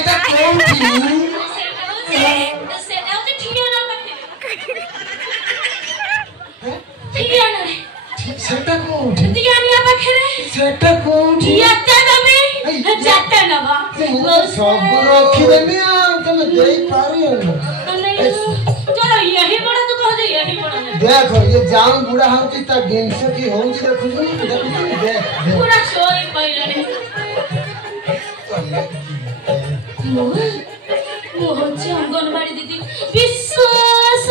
सेटा कोठी सेटा होते ठियाना पाखे ठियाना सेटा कोठी ठियानिया पाखे सेटा कोठी याते नबी जाते नबा सब रखी देनी तुम देई पारियो चलो यही बड़ा तू कह दे यही बड़ा देखो ये जाऊं बूढ़ा होती त गिनसे की होउची देखु देख पूरा सोई पइलने मोहची अंगनवाड़ी दीदी विश्वास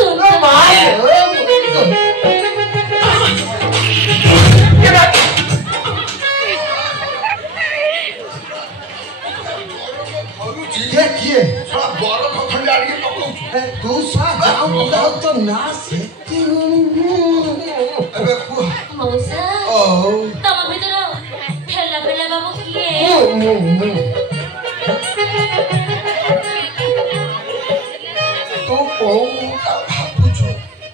किए तू सा जाऊं तो ना सेती अबे मौसा तम भीतर ठेला पेला बाबू किए तो कोउटा भाबुछु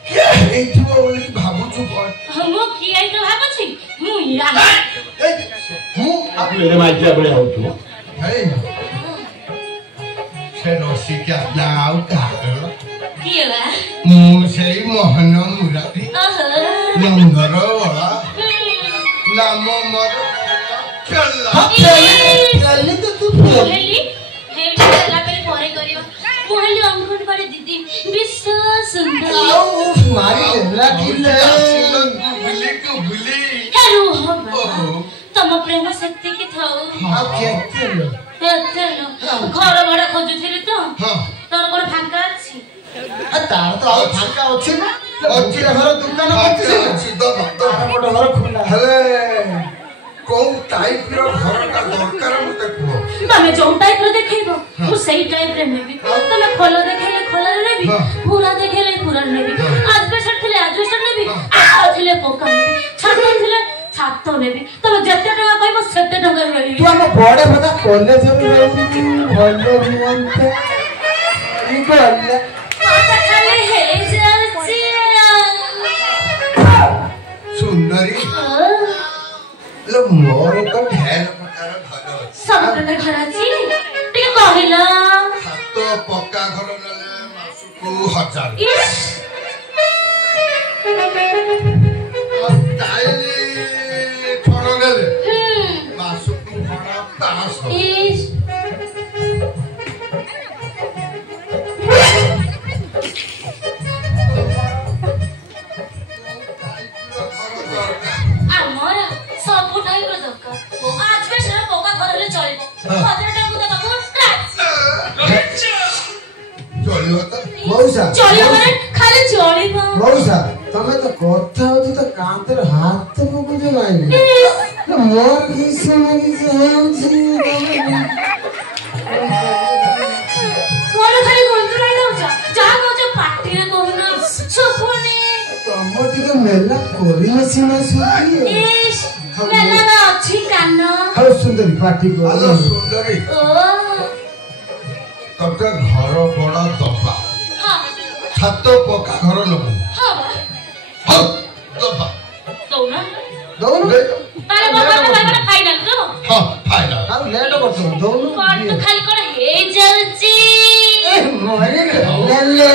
के एठो बोली भाबुछु कोन हम किए तो भाबुछि मु या मु आपले माइजा बळे होतो हे से नोसी क्या नाउ का किए बा मु सेई मोहन मुरारी नंगर वाला नाम मर चला चली तो तू हेली ठेला पे परे करियो मोहली अंगनवाड़ी दीदी विश्वास सुंदर मारी लेला किले बुली हेलो तम प्रेम शक्ति की थाओ आप कहते हो घर बड़ा खोजुथिली तो तोर कोन फांका अछि तार तो आ फांका अछि ना अछि घर दुकान अछि तार बड़ घर खुला हेले कोन टाइप रो घर का दरकार मते को तमे जो टाइप रो देखैबो मु सही टाइप रे नेबी तमे खोला देखैले खोला नेबी पूरा देखैले पूरा नेबी आज पेशेंट थिले आज पेशेंट नेबी आ थिले पोका नेबी छात थिले छात नेबी तमे जत्ते टका कहबो सेते टका रही तू हम बड़े बड़ा कॉलेज में रहू भले निमंते ई कोले माता खाली हे जाची सुंदरी लो मोर तो ढेर प्रकार घर अछि सब प्रकार घर अछि टिके कहिला तो पक्का घर नले मासुकु 1000 इस टाइली छोड़ गेले मासुकु भरा 500 इस ଆମର ସବୁ ଟାଇପ ର ଦରକାର ଆଜ ବେ ସେରା ପକା ଘରଲେ ଚଳିବ 1000 ଟଙ୍କା ଦେବା କୋ चलियो तो मौसा चलियो ମାନେ ଖାଲି ଚଳିବ मौसा तमे तो କଥା होती तो कांतर हाथ पकु जे माइने मोर किसे नहीं से होउची कोन ଖାଲି कोंतुरा जाउछ जा कहछ पार्टी रे कहना सुपुनी तम टिके मेला कोरी मसीना सुती इस मेला ना अछि कान हेलो सुंदरी पार्टी को हेलो सुंदरी ओ तब तक घर बड़ा दबा हां छातो पक्का घर न हां हां दबा दौना दौन तारे बाबा बाबा फाइनल तो हां फाइनल अब लेट करतो दौन कोन तो खाली कोन हे जाउची मोरे ले ले